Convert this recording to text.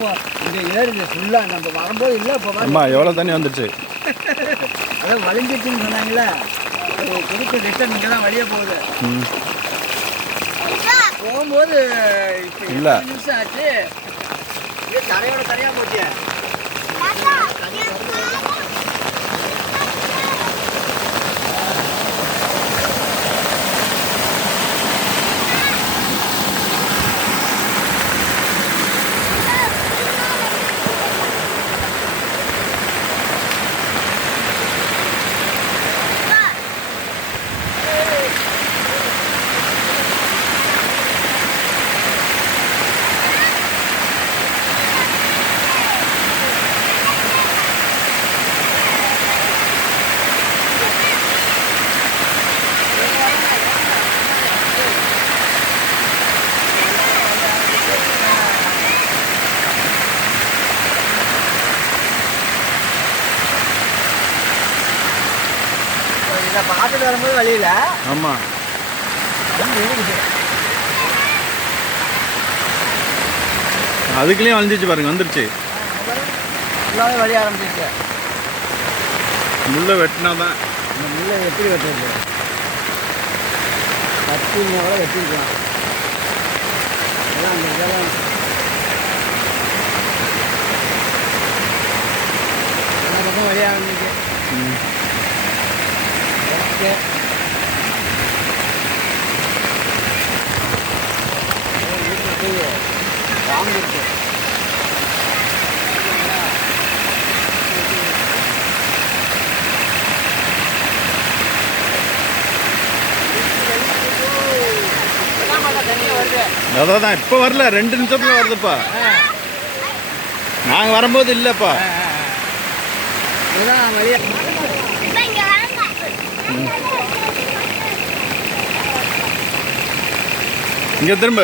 இங்கே ஏறுது ஃபுல்லாக நம்ம வரும்போது இல்லை இப்போ அம்மா எவ்வளோ தண்ணி வந்துடுச்சு. அதான் வலிஞ்சிச்சுன்னு சொன்னாங்களே, கொடுத்து ரிட்டன் இங்கே தான் வழியே போகுது. போகும்போது இப்போ இல்லை நிமிஷம் ஆச்சு, இது தரையோட தனியாக போச்சு. இதை பார்த்துட்டு வரும்போது வழியில் ஆமாம் அதுக்குள்ளேயும் வளைஞ்சிச்சு பாருங்க, வந்துருச்சு. ஃபுல்லாகவே வழி ஆரம்பிச்சிச்சு. முள்ளை வெட்டினா தான். இந்த முள்ளை எப்படி வெட்டுறது? கத்தி கூட வெட்டிருக்கலாம். அந்த இதெல்லாம் அந்த பக்கம் வழி ஆரம்பிச்சு. ஓகே, வீட்டில் போய் வாங்கிருக்கு. அதான் இப்போ வரல, 2 நிமிஷத்துல வருதுப்பா. நாங்கள் வரும்போது இல்லைப்பா. இதுதான் வழியா. இங்கே திரும்ப.